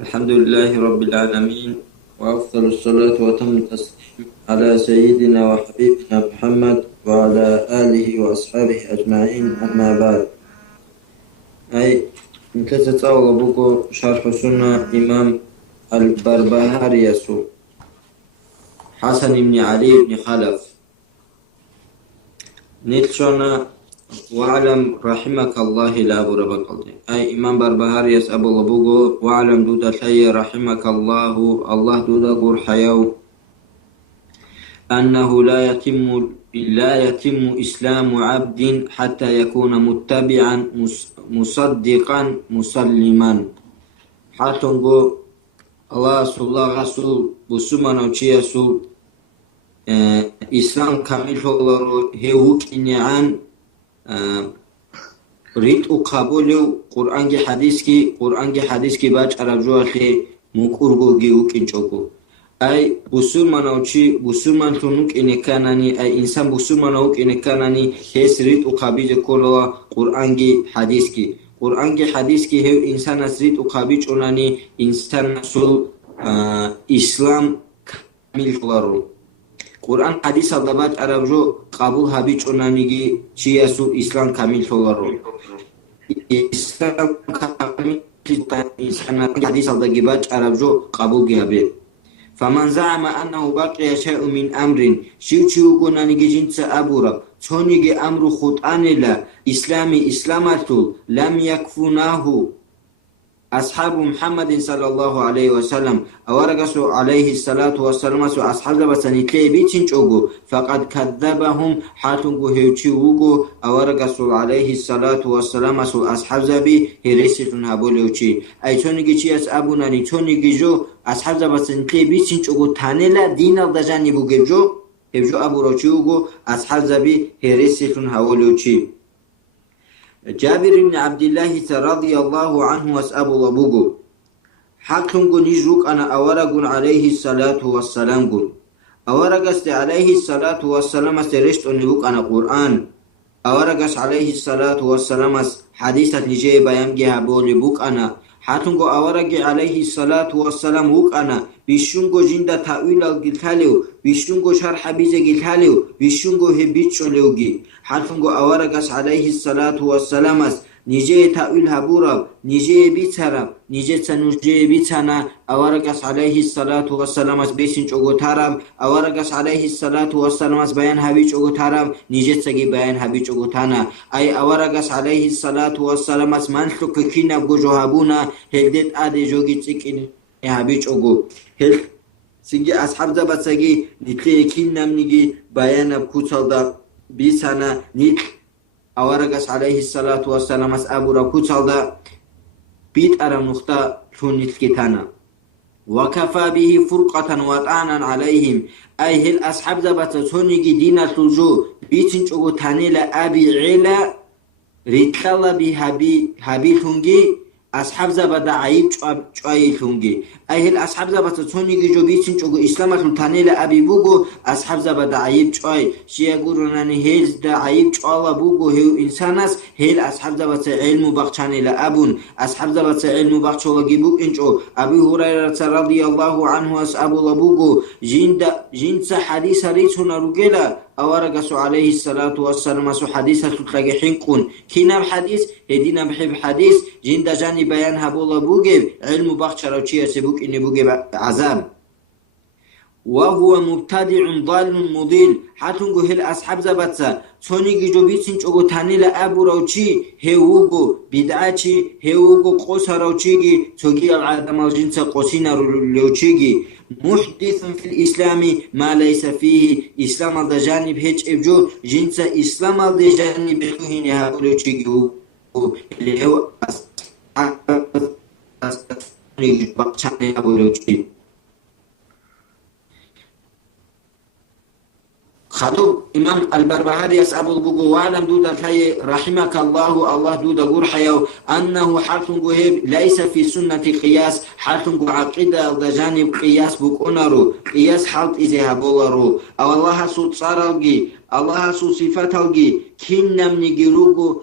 الحمد لله رب العالمين، وأفضل الصلاة وأتم التسليم على سيدنا وحبيبنا محمد وعلى آله وأصحابه أجمعين. أما بعد، أي نتتصور بكو شرح سنة إمام البربهاري يسوع حسن بن علي بن خلف نتشونا واعلم رحمك الله لا بربك الله. أي إمام بربهاري يس أبو لبوغو واعلم دودا شيء رحمك الله الله دودا قر حيو أنه لا يتم إسلام عبد حتى يكون متبعا مصدقا مسلما. حتى الله الله رسول بسمان وشيسو إسلام كامل هو كنيان ريت قبولو قرآن حديث كي باج عربجو أخي مكورغو جيو كنشوكو. أي بسمان تنوك إنكاناني أي إنسان بسمانوك إنكاناني هس ريت قبيج كولا قرآن حديث كي هو إنسان ريت قبيج أناني إنسان سول إسلام كامل فلارو. قرآن حديث الدبات عربجو قبول هابيج أنانيجي شياسو إسلام كامل فلارو. إسلام كامل إنسان حديث الدبات عربجو قبول جابه. فمن زعم أنه بقي شيء من أمر شيء قلنا نجينت أبورا تونيجي أمر خطأن لا إسلامته لم يكفناه أصحاب محمد صلى الله عليه وسلم أورغسوا عليه الصلاة والسلام أصحاب بسنتلي بيتشنجوغو فقد كذبهم حاتنغو هيوچيوغو أورغسوا عليه الصلاة والسلام أصحاب زبي هرسيتون هابوليوچي أي تونيجي چياس أبوناني تونيجي جو أصحاب بسنتلي بيتشنجوغو تانيلا دين الدجاني بوغيبجو هبجو أبوروچيوغو أصحاب زبي هرسيتون هابوليوچي. جابر بن عبد الله رضي الله عنه واسأب لبوغو حقهم نجوك أنا أورغون عليه الصلاة والسلام قل أورغست عليه الصلاة والسلام سرشت نبوك أنا قرآن أورغس عليه الصلاة والسلام حديثة نجي بيامجي هبولي بوك أنا حاتنغو أورغي عليه الصلاة والسلام وك أنا بيشونغو جندا تأويل الجلتاليو بيشونغو شرح بيزة جلتاليو بيشونغو هبيتشو ليوغي حاتنغو أورغس عليه الصلاة والسلام نيجي تأويل هبورا نيجي بيتارا نيجي تنوجي بيتانا أورغس عليه الصلاة والسلام بيسين چوغو تارام أورغس عليه الصلاة والسلام بيان هبي چوغو تارام نيجي تسجي بيان هبي چوغو تانا أي أورغس عليه الصلاة والسلام منشلو ككينا بجو هبونا هلدت آدي جوغي تسكين هبي چوغو هل سنجي أصحاب زبط سجي نتلي كينا منيجي بيان بكوتال دا بيسانا نتل أورغس عليه الصلاة والسلام أبو ركوتال دا بيت أرم نخطة شون نتلكتانا وكفى به فرقة وطعنا عليهم. أي هل أصحاب زبط تونيجي دينا تلجو بيتنج أغو تانيلا أبي عيلا ريتخلا بي هبي تونجي أصحاب زبط عيب چوائي تونجي. أي هل أصحاب زبط تونيجي جو بيتنج أغو إسلامة تانيلا أبي بوغو أصحاب زبط عيب چوائي شيا قروناني هيل دا عيب چوالا بوغو هيو إنساناس هيل أصحاب زبط علم بخشانيلا أبون أصحاب زبط علم بخشولا جيبوك إنجو أبي هريرة رضي الله عنه أصحاب لبوغو جنس حديث ريتنا رجلا أورغسوا عليه الصلاة والسلام حديثة تتلقى حنقون كنا بحديث هدينا بحب حديث جند جاني بيان هبولا بوغيب علم بخشرا وشيا سبوك إني بوغيب عذاب وهو مبتدع ضال مضل. حتنغو هل أصحاب زبطة تونيجي جو بيتسنج أغو تانيلا أبو روشي هيوغو بدعاتي هيوغو قوسا روشيجي توغي العادم الجنس قوسينا روشيجي محدث في الإسلام ما ليس فيه إسلام الدجانب هيج إبجو جنس إسلام الدجانب هيني هاولوشيجي اللي هو أصحاب خطب إمام البربهاري يسأب البقو وعلم دودا كي رحمك الله الله دودا قرحيو أنه حرطنقو هيب ليس في سنة قياس حرطنقو عقيدة الدجانب قياس بكونارو قياس حرط إذا هبولارو أو الله سوط صارلقي الله سو صفات الجي كنم نجروجو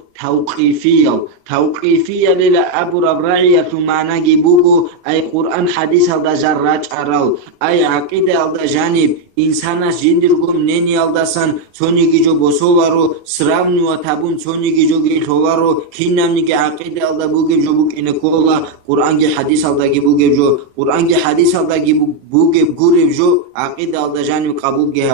توقيفية للا أبو ربرعية معنى جيبوغو أي قرآن حديث هذا جراج أراو أي عقيدة هذا جانب إنسان جندرغم نيني هذا سونيجي جو بوسولارو سرامني وتابون سونيجي جو جيتولارو كينامنيجي عقيدة هذا بوغي جو بوك إنكولا قرآن جي حديث هذا جيبوغي جو قرآن جي حديث هذا جيبوغي بغوري جو عقيدة هذا جانب قبول جي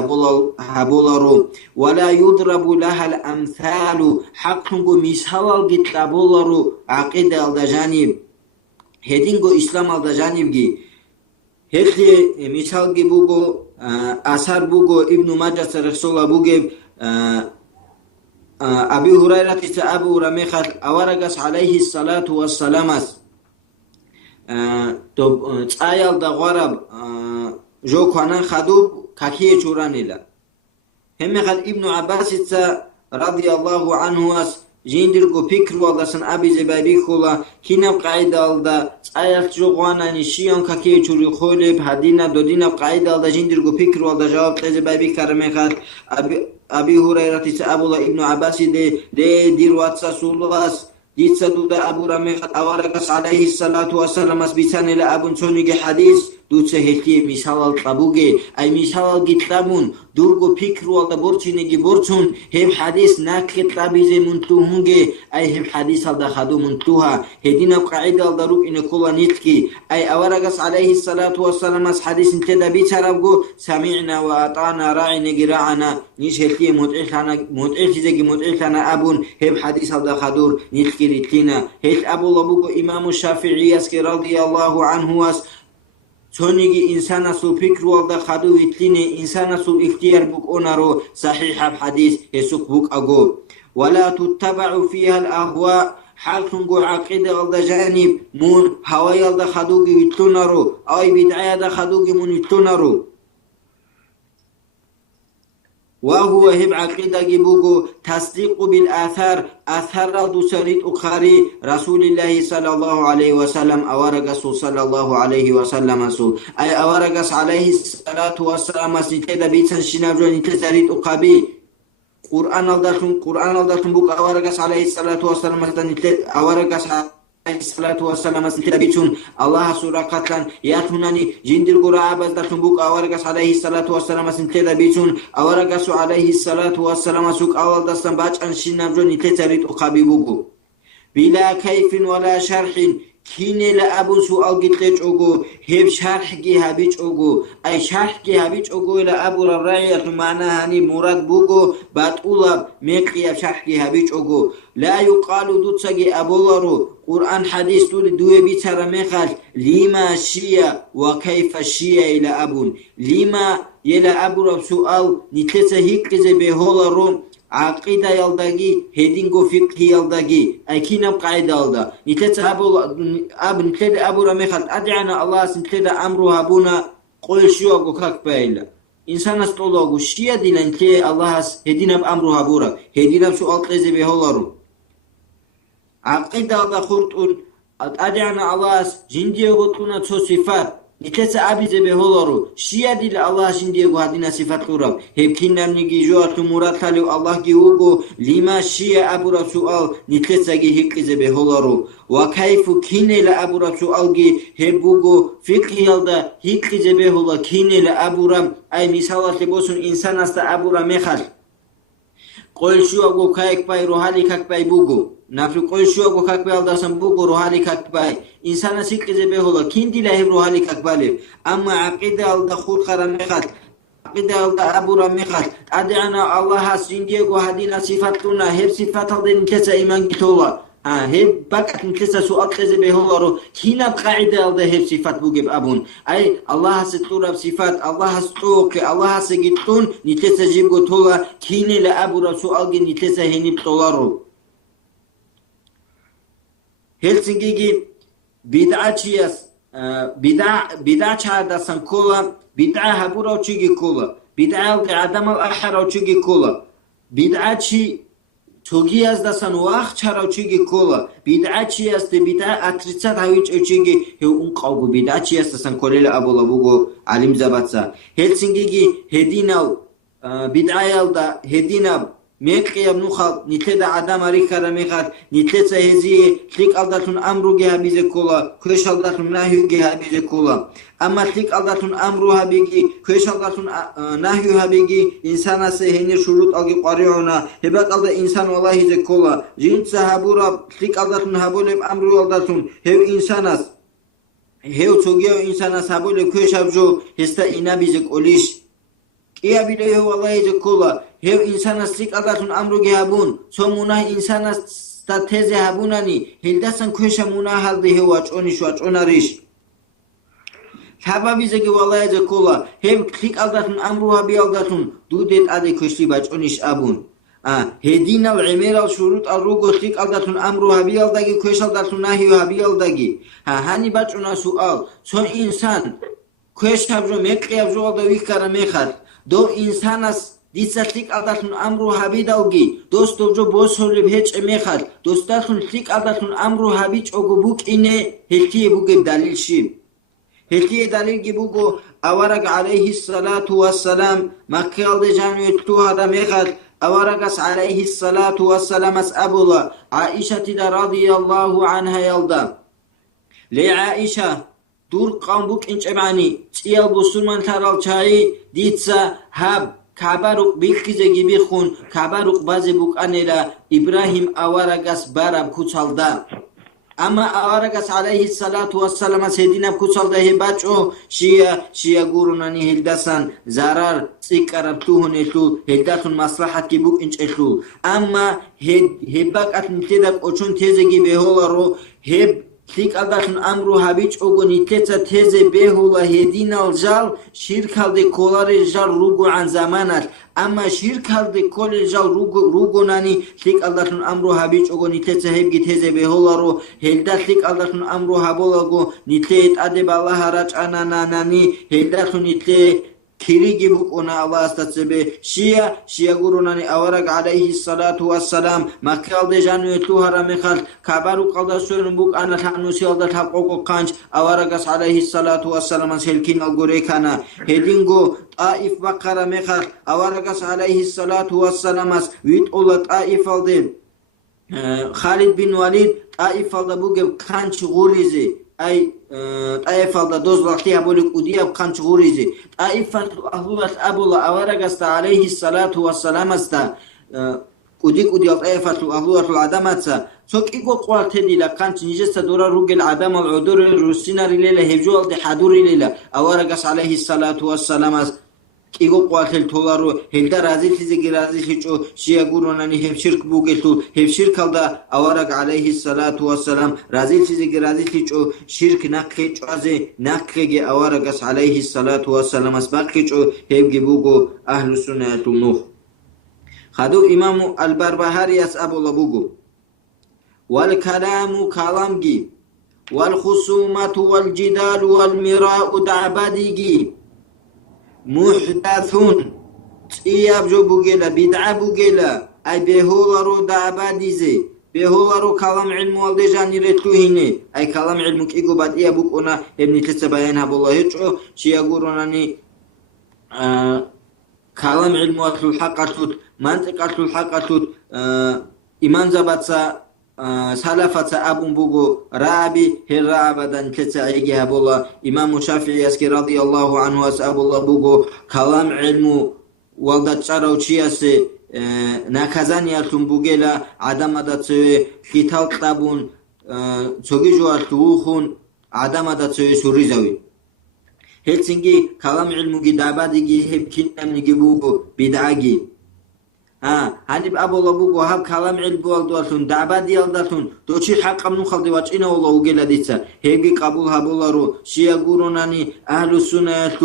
هبولارو ولا يضرب لها الأمثال حقنغو مثال جتابولارو عقيدة هذا جانب هدينغو إسلام هذا جانب جي هدي مثال جي بوغو أثار بوغو ابن ماجه رسول بوغي أبي هريرة أبو رميخت أورغس عليه الصلاة والسلام تأيال دا غرب جو كوانان خدوب كاكيه چورانيلا هم خد ابن عباس رضي الله عنه جيندرغو فكر والدسن أبي زبابي خولا كينب قاعدة الدا تأيال جوغوانا نشيان كاكيه چوري خولب هدينا دودينا قاعدة الدا جيندرغو فكر والدا جواب تزبابي كرمي خد أبي هريرة أبو ابن عباس دي دير واتسا سولغاس جيتسا دودا أبو رميخت أورغس عليه الصلاة والسلام بيسان إلى أبو نسونيجي حديث دوتسا هلتي مثال الطبوغي أي مثال الجتلامون دورغو فكر والدا بورچينيجي بورچون هب حديث ناكت طبيزي منتوهنجي أي هب حديث الدا خدو منتوها هدينا قاعدة الدا روك إن كولا نتكي أي أورغس عليه الصلاة والسلام حديث انتدا بيترابغو سمعنا وأطعنا راعي نجي راعنا نيش هلتي متعلتنا أبون هب حديث الدا خدور نتكي لتنا هيت أبو لبوغو إمام الشافعي رضي الله عنه سونيجي إنسان سو فكر والدا خدو ويتليني إنسان سو اختيار بوك أونارو صحيح بحديث يسوك بوك أغو ولا تتبع فيها الأهواء حالتنغو عقيدة والدا جانب مون هواي والدا خدوغي ويتلونارو أي بدعية دا خدوغي مون ويتلونارو وهو هب عقيدة جبوغو تصديق بالآثار أثر دوسريت أخاري رسول الله صلى الله عليه وسلم أورغس صلى الله عليه وسلم أي أورغس عليه الصلاة والسلام سنتدا بيتسن شنابجو نتسريت أخابي قرآن الداتون بوك أورغس عليه الصلاة والسلام أورغس الصلاة والسلام سنتبيتون الله سورة قتلان ياتوناني جندر قرآ عباس داتون بوك أورغس عليه الصلاة والسلام سنتبيتون أورغس عليه الصلاة والسلام سوك أول دستان باج أنشين نبجو نتتريد أقابي بوكو بلا كيف ولا شرح كيني لأبو سؤال قتلج أوغو هب شرح جي هبيج أوغو أي شرح جي هبيج أوغو لأبو الرعية معناها هني مراد بوغو باتقولب ميقيا شرح جي هبيج أوغو لا يقال دوتساقي أبولارو قرآن حديث دوي بيتر ميخال لما شيا وكيف شيا إلى أبون لما يلا أبو رب سؤال نتلسا هيك بهولارو عقيدة يلداغي هيدينغو فقه يلداغي أي كينام قاعدة يلدا نتلسا أبو رميخال أدعنا الله سنتلدا أمرها بونا قول شوغو كاك بايلا إنسان استولوغو شيا دي لنتلي الله هيدينام أمرها بورا هيدينام سؤال قيزي بهولارو عقيدة الله خورتون أدعنا الله جنديغو تكونا تو صفات نتلسا أبيزي بهولارو شيا دي الله جنديغو هدينا صفات قرب هبكينا منيجي جواتو مراد تاليو الله جيوغو لما شيا أبو رسول نتلسا جي هكيزي بهولارو وكيف كيني لأبو رسول جي هبوغو فقه يلدا هكيزي بهولا كيني لأبو رم أي مثالات لبوسون إنسان است أبو رميخال قول شو أبو كايك باي روحالي كاك باي بوغو نافل قول شو أبو كاك باي الدرسان بوغو روحالي كاك باي إنسان سيكيزي بهولا كيندي لهم روحالي كاك بالي أما عقيدة الدخول خرميخال عقيدة الدا أبو رميخال أدعنا الله سينديغو هدينا صفاتنا هب صفات الدين كسا إيمان جتولا هب بقت نتلسا سؤال قزي بهولارو كينا بقاعدة الدا هب صفات بوغيب أبون أي الله ستورا بصفات الله ستوك الله سجدتون نتلسا جيبغو تولا كيني لأبو رسول نتلسا هنب تولارو هلسنجيجي بدعاتياس بدعة هذا سنكولا بدعة هبورا وشيجي كولا بدعة عدم الأحرى وشيجي كولا بدعة توجي از دستان وقت چرا چیگی کولا بدعت چی است بدعت اتریصد هیچ چیگی اون قابو بدعت چی است دستان کلیل ابولا بوگو علیم زبطسا هلسینگی هدینا بدعایل دا هدینا ميقيا بنوخال نتدا عدم أريكا ميخات نتلتا هزي تلك ألداتون أمرو جها بيزي كولا كوش ألداتون ناهيو جها بيزي كولا أما تلك ألداتون أمرو هبيجي كوش ألداتون ناهيو هبيجي إنسان سهيني شروط ألقي قاريعونا هباك ألدا إنسان والله زي كولا جنسا هبورا تلك ألداتون هبولي بأمرو ألداتون هو إنسان هو توجيو إنسان هبولي كوش أبجو هستا إنا بيزي كوليش كيا بيليه والله زي كولا هو إنسان استيق أداتون أمرو جهابون سومونه إنسان استاتيزي هابوناني هلدسان كوشا مناه هلده هو أجونيش وأجوناريش حبابي زي والله زي كولا هو كليك أداتون أمرو هبي أداتون دودت أدي كوشي بأجونيش أبون هدينا العمير الشروط الروغو كليك أداتون أمرو هبي أداجي كوش أداتون ناهيو هبي أداجي هاني بأجونا سؤال سو إنسان كوش هبجو مكي هبجو أدوي كارا ميخات دو إنسانس ديساتليك أداتون أمرو هابي داوغي دوستو جو بوسولي بهيج ميخات دوستاتون تليك أداتون أمرو هابيج أوغو بوك إني هلتي بوغي دليل شيب هلتي دليل بوغو أورق عليه الصلاة والسلام مكيال دي جانو يتلوها دا ميخات أورقس عليه الصلاة والسلام أبولا عائشة دا رضي الله عنها يلدا لي عائشة دور قام بوك إنش أبعني تيال بسلمان تارال چاي ديتسا هاب كاباروك بيخيزي بيخون كاباروك بازي بوك أنيلا إبراهيم أورغاس بارب كوچالدا أما أورغاس عليه الصلاة والسلام سيدنا كوچالدا هباچو شيا غوروناني هلدسان زرار تيكارب توهن إتلو هلداتون مصلحة كي بوك إنش إتلو أما هباك أتنتدك أوچون تيزي بيهولا رو هب تلك أداتون أمرو هابيج أوغو نتلتا تيزي بيهولا هدينا الجال شيرك هالدي كولار الجال روغو عن زمانات أما شيرك هالدي كول الجال روغو ناني تلك أداتون أمرو هابيج أوغو نتلتا هبجي تيزي بيهولا رو هلدا تلك أداتون أمرو هابولاغو نتلت أدب الله راج أنا ناني هلداتون نتلت كيريجي بوكونا الله استتسبه شيا غوروناني أورق عليه الصلاة والسلام مكال دي جانو يتلوها رميخال كابارو قلدا سورن بوك أنا تحنو سيالدا تحقوقو قانج أورقس عليه الصلاة والسلام سيلكين الغوريكانا هدينغو طائف بقرة ميخال أورقس عليه الصلاة والسلام ويت أولا طائف الدين خالد بن وليد طائف الدا بوغب قانج غوريزي أي طائفة دوز وقتها بولك وديا بخانش غوريزي طائفة أهلوة أبولا أورغست عليه الصلاة والسلام استا وديك وديا طائفة أهلوة العدمات سوك إيقو قوال تدي لقانش نجسة دورا روغ العدم العدور الروسينا ريليلا هبجوال دي حدور ريليلا أورغس عليه الصلاة والسلام إيقو قوال تلتولارو هلدا رازيل تزيقي رازيل هيچو شيا قروناني هم شرك بوغلتو هم شرك هلدا أورغ عليه الصلاة والسلام رازيل تزيقي رازيل هيچو شرك ناقه چوازي ناقه أورغس عليه الصلاة والسلام اسباق هيچو هبگي بوغو أهل سنة النوح خدو إمام البربهاري أسأبو لبوغو والكلام كلامجي والخصومة والجدال والمراء دعباديجي محدثون تياب جو بوغيلا بدعة بوغيلا أي بهولا رو دعباديزي بهولا رو كلام علم والدي جاني رتلو هيني أي كلام علمك إيقو بعد إيا بوكونا ابن تلسة بيانها بالله يتعو شيا قروناني كلام علم والدي الحقاتوت منطقة الحقاتوت إيمان زباتسا سلفة أبو بوغو رابي هر أبدا تتعيجها بالله إمام الشافعي يسكي رضي الله عنه أسأب الله بوغو كلام علمو والدت شارو چياسي ناكازانياتون بوغيلا عدم داتسوي خيتال قطابون سوغي جوارتوخون عدم داتسوي سوريزوي هلسنجي كلام علمو جي دابادي هبكين نمني بوغو بدعاجي هاني بأبو لبوغو هاب كلام علم والدواتون دعبادي يالداتون دوشي حق منو خلدي واجئنا والله وقيلا ديتا هيبقي قبول هابولارو شيا قروناني أهل السنة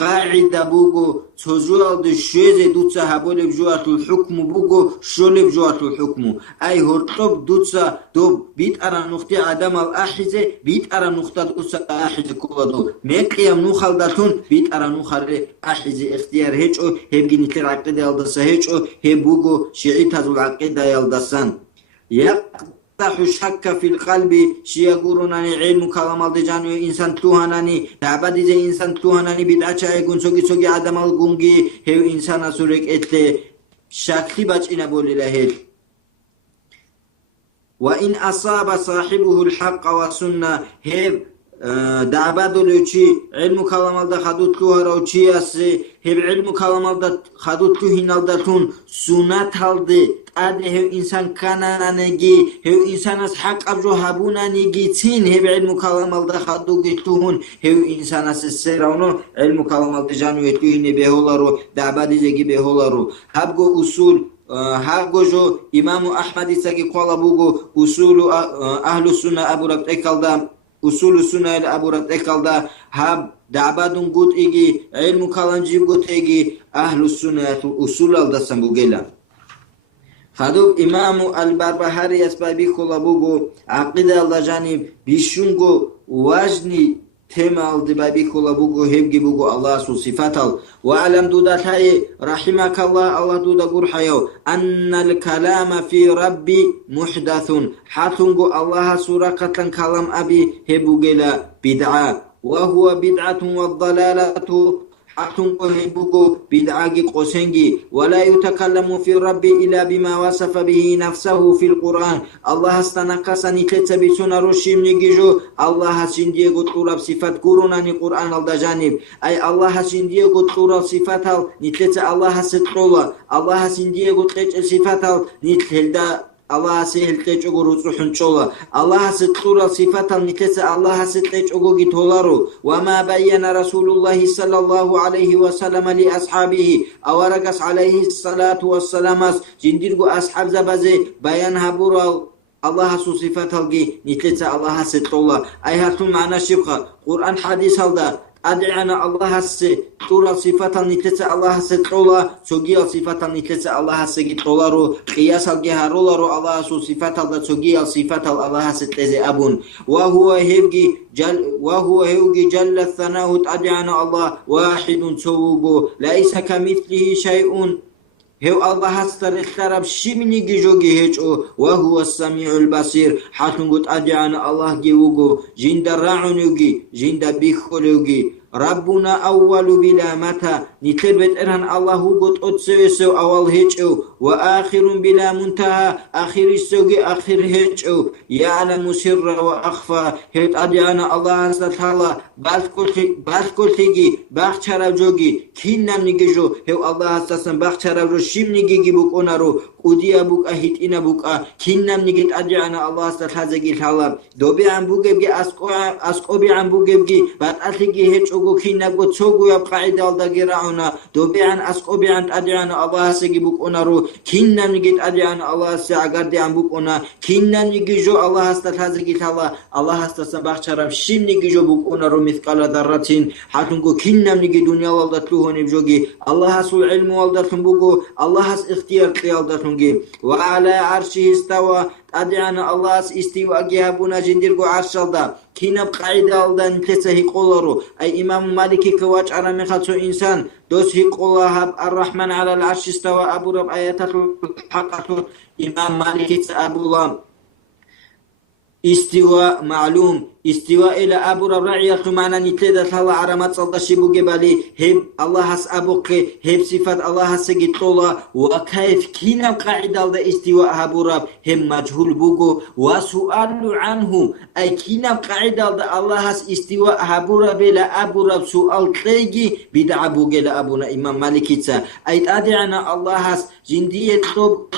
قاعدة بوغو تزوال دي شوزي دوتسا هابولي بجوات الحكم بوغو شولي بجوات الحكم أي هرطب دوتسا دو بيت أرى نختي عدم الأحزة بيت أرى نختي دوتسا أحزة كولا دو ميقيام نوخال داتون بيت أرى نوخال أحزة اختيار هيچو هبگي نتر عقيدة يالدسا هيچو هب بوغو شيعي تازو العقيدة يالدسان الشك في القلب شيا قروناني علم كلام الدجانو إنسان تلوهاناني دعبادي زي إنسان تلوهاناني بدعشا يقول سوغي عدم القنقي هيو إنسان سورك إتلي شكلي باج إنا بولي لهيل وإن أصاب صاحبه الحق والسنة هيب دعبادو لوچي علم كلام الدا خدوت لوها روچي أسي هيب علم كلام الدا خدوت لوهين الداتون سنة هالدي أدي هو إنسان كانانا نجي هو إنسان أس حق أبجو هابونا نجي تين هو علم كلام الله خدو جتوهن هو إنسان أس السيرانو علم كلام الله جانو يتوهن بهولارو دعبادي زي بهولارو هبجو أصول هبجو جو إمام أحمد ساقي قال بوجو أصول أهل السنة أبو رب إكالدا أصول السنة أبو رب إكالدا هب دعبادون قد إيجي علم كلام جيب قد إيجي أهل السنة أصول الدسم بوجلا خدوب إمام البربهاري أسبابي خلابوغو عقيدة الله جانب بيشونغو واجني تيما الدبابي خلابوغو هبجي بوغو الله سو صفاتل وعلم دودا تاي رحمك الله دودا قرحيو أن الكلام في ربي محدث حاتنغو الله سورة قتلن كلام أبي هبوغيلا بدعا وهو بدعة والضلالة حتنقو هيبوكو بدعاقي قوسنجي ولا يتكلم في ربي إلا بما وصف به نفسه في القرآن الله استنقصني تتبسون رشيم نجيجو الله سنديغو تقرب صفات قروناني قرآن الدجانب أي الله سنديغو تقرب صفات نتلت الله سترولا الله سنديغو تقرب صفات نتلدا الله سهل تجوجو رصحن شولا الله ستورا صفات النكسة الله ستجوجو جتولارو وما بين رسول الله صلى الله عليه وسلم لأصحابه أورقس عليه الصلاة والسلام جنديرجو أصحاب زبازي بيان هبورا الله صفات الجي نكسة الله ستولا أي هاتون معنا شبخة قرآن حديث هذا أدعنا الله طول صفات النكسة الله ستولا سوجي صفات النكسة الله سجتولارو قياس الجهارولارو الله صفات الله سوجي صفات الله ستزي أبون وهو هيوجي جل الثناء أدعنا الله واحد سوجو ليس كمثله شيء هو الله استرخرب شمني جوجي هيجو وهو السميع البصير حتى قد أدعنا الله جيوجو جند راعنوجي جند بيخولوجي ربنا أول بلا متى نتبت إرهن الله قد أتسويسو أول هيجو وآخر بلا منتهى آخر السوغي آخر هيجو يعلم سر وأخفى هيت أدعنا الله استطالا بعد كل تيجي باخشارا جوجي كينا نيجيجو هو الله استطان باخشارا جو شيم نيجيجي بوك أونارو قديا بوك أهيت إنا بوك كينا نيجيت أدعنا الله استطان زيجي تالا دوبي عن بوكي أسقوبي عن بوكي بعد أتيجي هيجو كينا قد سوغو يبقى عدال دقيراونا دوبي عن أسقوبي عن أدعنا الله سيجي بوك أونارو كينا نيجيت أدعنا الله سيعقر دي عن بوك أونا كينا نيجيجو الله استطان زيجي تالا الله استطان باخشارا شيم نيجيجو بوك أونارو مثقال ذرة حتنكو كنا نيجي دنيا والدتلوه نبجوجي الله سو علم والدتن بوجو الله اختيار والدتنجي وعلى عرشه استوى أدعنا الله استوى جهبنا جنديرجو عرش الله كنا بقاعدة الله نتسه قولارو أي إمام مالك كواج على مخاطو إنسان دوس هي قولها الرحمن على العرش استوى أبو رب آيات حقته إمام مالك أبو الله استواء معلوم استواء إلى أبو ربيعة معنا نتلدت الله عرمات صلى شبو جبالي هب الله هس أبوك هب صفات الله هس جتولا وكيف كنا قاعدة على استواء أبو رب هم مجهول بوجو وسؤال عنه أي كنا قاعدة على الله هس استواء أبو رب لا أبو رب سؤال تيجي بدع بوجي لا أبونا إمام مالكيتا أي أدعنا الله هس جندية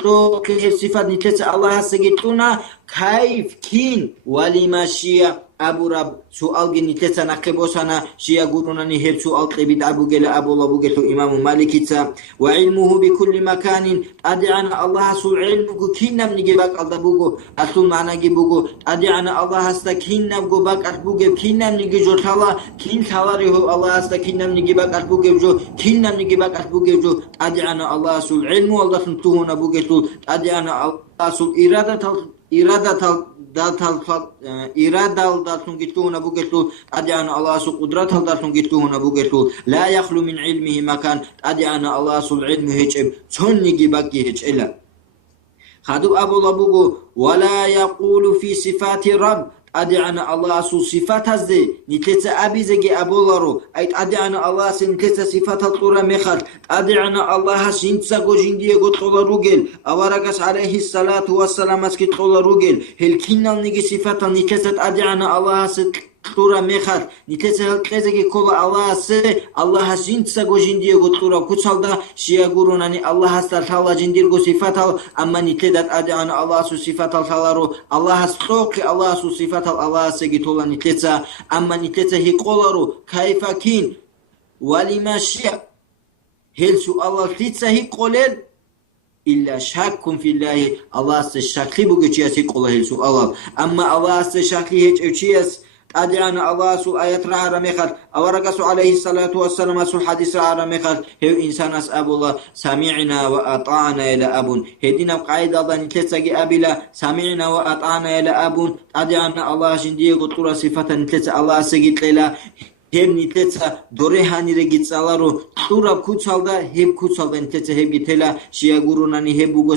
تو كيف صفات نتلت الله هس جتونا كيف كين ولما شيا أبو رب سؤال جنتيتا نقبوسنا شيا قولنا نهب سؤال قبيد أبو جل أبو الله بوجه إمام مالكيتا وعلمه بكل مكان أدعنا الله سو علمه كنا من جبك الله بوجو أصل معنا جبوجو أدعنا الله استكينا بوجبك أبوجو كنا من جوج الله كين ثواره الله استكينا من جبك أبوجو كنا من جبك أبوجو أدعنا الله سو علمه الله سنتوهنا بوجو أدعنا الله سو إرادة دارتون جتونا بوجتو أدعنا الله سو قدرة دارتون جتونا بوجتو لا يخلو من علمه مكان أدعنا الله سو العلم هيجب توني جباكي هيج إلا خدو أبو لبوغو ولا يقول في صفات رب أدعنا الله سو صفات هزدي نتلت أبي زجي أبو لارو أي أدعنا الله سنتلت صفات الطورة مخال أدعنا الله سنتسا جو جندي جو طول روجل أورقس عليه الصلاة والسلام اسكي طول روجل هل كنا نيجي صفات نتلت أدعنا الله طورا مخال نتلت هل كل الله الله سنتسا جو جندي جو طورا كوتشالدا شيا غوروناني الله استالله جندير جو صفات أما نتلت أدعنا الله سو صفات الخلارو الله سوق الله سو صفات الله سجي طولا نتلت أما نتلت هي قولارو كيف كين ولما شاء هل سو الله تلت هي قولل إلا شك في الله الله استشكي بوجياسي قوله هل سو الله أما الله استشكي هيك أوشياس أدعنا الله سو آيات رعا مخال أورقس عليه الصلاة والسلام سو حديث رعا مخال هو إنسان أسأب الله سمعنا وأطعنا إلى أبون هدينا بقايد الله نتلسجي أبلا سمعنا وأطعنا إلى أبون أدعنا الله جندية قطورة صفة نتلس الله سجد ليلا هم نتلسا دوريهاني رجيت سالارو تورا كوتشالدا هم كوتشالدا نتلسا هم جتلا شيا غوروناني هم بوغو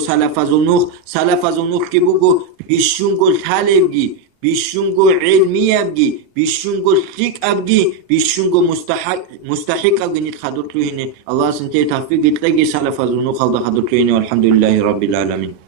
سالفازونوخ كي بوغو بيشونغول تاليفجي بيشونغو علمية بجي بيشونغو ثيك أبجي بيشونغو مستحق أبجي نتخدر تلوهني الله سنتي تفيق تلاقي سالفازونوخ خالدا خدر تلوهني والحمد لله رب العالمين.